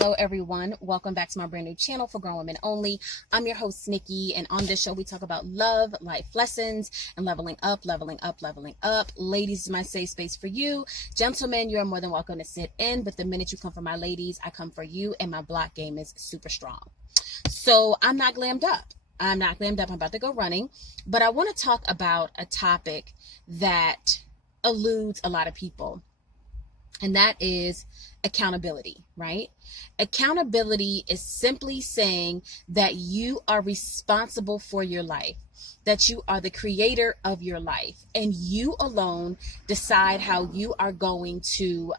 Hello everyone, welcome back to my brand new channel for Grown Women Only. I'm your host Nikki, and on this show we talk about love, life lessons, and leveling up, leveling up, leveling up. Ladies, is my safe space for you. Gentlemen, you are more than welcome to sit in, but the minute you come for my ladies, I come for you, and my block game is super strong. So I'm not glammed up. I'm about to go running, but I want to talk about a topic that eludes a lot of people, and that is accountability, right? Accountability is simply saying that you are responsible for your life, that you are the creator of your life, and you alone decide how you are going to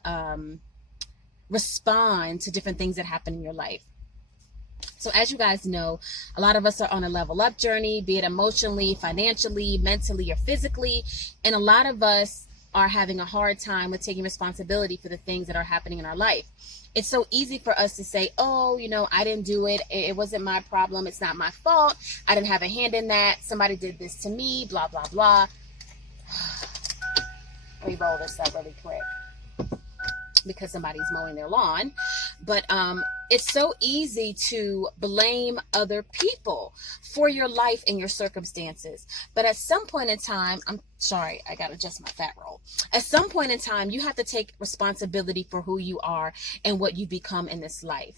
respond to different things that happen in your life. So as you guys know, a lot of us are on a level up journey, be it emotionally, financially, mentally, or physically, and a lot of us are having a hard time with taking responsibility for the things that are happening in our life. It's so easy for us to say, oh, I didn't do it. It wasn't my problem. It's not my fault. I didn't have a hand in that. Somebody did this to me, blah, blah, blah. Let me roll this up really quick because somebody's mowing their lawn. But it's so easy to blame other people for your life and your circumstances. But at some point in time, I'm sorry, I got to adjust my fat roll. At some point in time, you have to take responsibility for who you are and what you become in this life.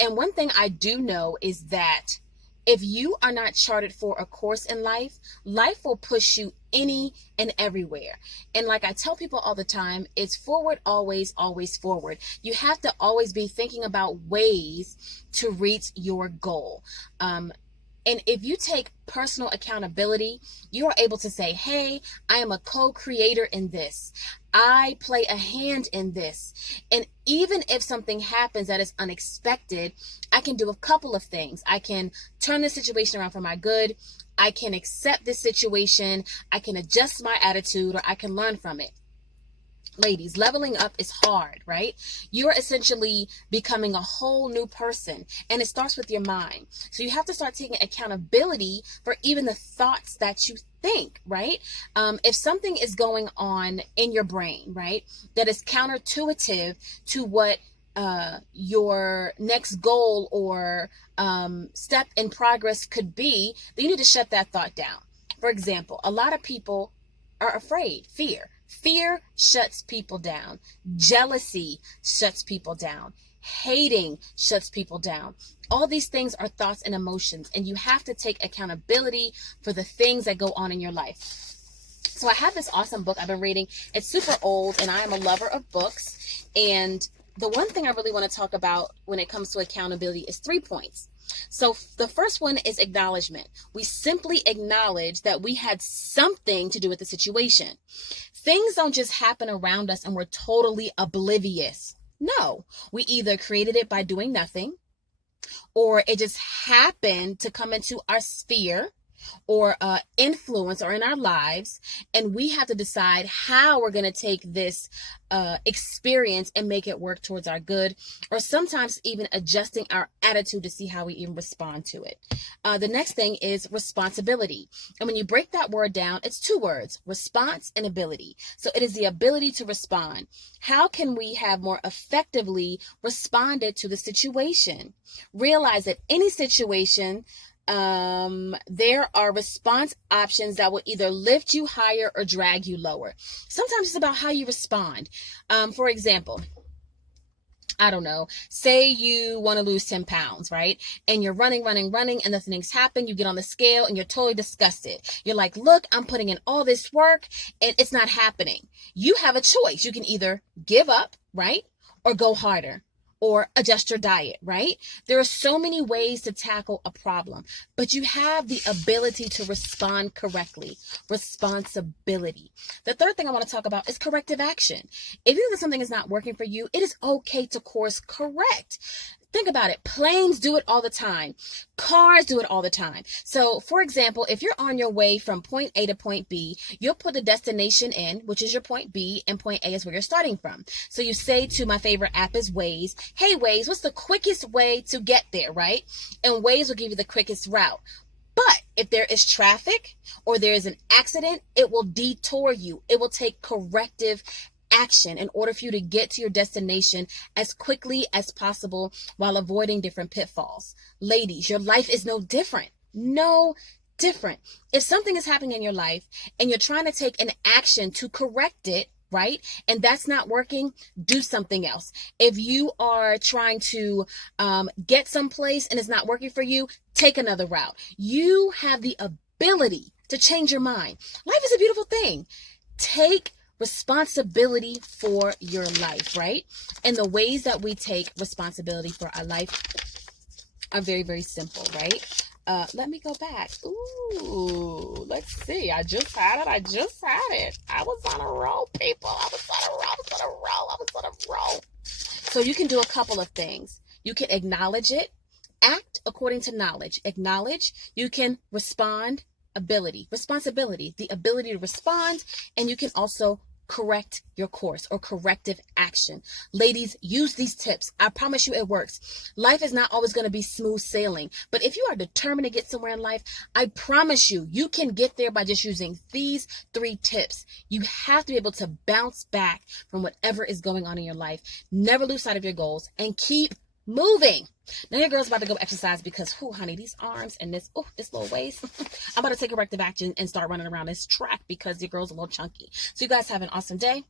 And one thing I do know is that if you are not charted for a course in life, life will push you any and everywhere. And like I tell people all the time, it's forward, always, always forward. You have to always be thinking about ways to reach your goal. And if you take personal accountability, you are able to say, hey, I am a co-creator in this. I play a hand in this. And even if something happens that is unexpected, I can do a couple of things. I can turn the situation around for my good. I can accept this situation. I can adjust my attitude, or I can learn from it. Ladies, leveling up is hard, right? You're essentially becoming a whole new person, and it starts with your mind. So you have to start taking accountability for even the thoughts that you think, right? If something is going on in your brain, right, that is counterintuitive to what your next goal or step in progress could be, then you need to shut that thought down. For example, a lot of people are afraid, Fear shuts people down. Jealousy shuts people down. Hating shuts people down. All these things are thoughts and emotions, and you have to take accountability for the things that go on in your life. So I have this awesome book I've been reading. It's super old, and I am a lover of books. And the one thing I really want to talk about when it comes to accountability is 3 points. So the first one is acknowledgement. We simply acknowledge that we had something to do with the situation. Things don't just happen around us and we're totally oblivious. No, we either created it by doing nothing, or it just happened to come into our sphere or influence or in our lives, and we have to decide how we're going to take this experience and make it work towards our good, or sometimes even adjusting our attitude to see how we even respond to it. The next thing is responsibility. And when you break that word down, it's 2 words, response and ability. So it is the ability to respond. How can we have more effectively responded to the situation? Realize that any situation, there are response options that will either lift you higher or drag you lower. Sometimes it's about how you respond. For example, I don't know, say you want to lose 10 pounds, right? And you're running, and nothing's happened. You get on the scale and you're totally disgusted. You're like, look, I'm putting in all this work and it's not happening. You have a choice. You can either give up, right? Or go harder. Or adjust your diet, right? There are so many ways to tackle a problem, but you have the ability to respond correctly. Responsibility. The third thing I want to talk about is corrective action. If you think that something is not working for you, it is okay to course correct. Think about it. Planes do it all the time. Cars do it all the time. So, for example, if you're on your way from point A to point B, you'll put the destination in, which is your point B, and point A is where you're starting from. So you say to my favorite app is Waze, hey Waze, what's the quickest way to get there, right? And Waze will give you the quickest route. But if there is traffic or there is an accident, it will detour you. It will take corrective action in order for you to get to your destination as quickly as possible while avoiding different pitfalls. Ladies, your life is no different. No different. If something is happening in your life and you're trying to take an action to correct it, right? And that's not working, do something else. If you are trying to get someplace and it's not working for you, take another route. You have the ability to change your mind. Life is a beautiful thing. Take responsibility for your life, right? And the ways that we take responsibility for our life are very, very simple, right? Let me go back. Ooh, let's see. I just had it. I was on a roll, people. I was on a roll. So you can do a couple of things. You can acknowledge it. Act according to knowledge. Acknowledge. You can respond. Responsibility, the ability to respond, and you can also correct your course or corrective action. Ladies, use these tips. I promise you it works. Life is not always going to be smooth sailing, but if you are determined to get somewhere in life, I promise you can get there by just using these 3 tips. You have to be able to bounce back from whatever is going on in your life. Never lose sight of your goals and keep moving. Now your girl's about to go exercise because, honey, these arms and this little waist. I'm about to take corrective action and start running around this track because your girl's a little chunky. So you guys have an awesome day.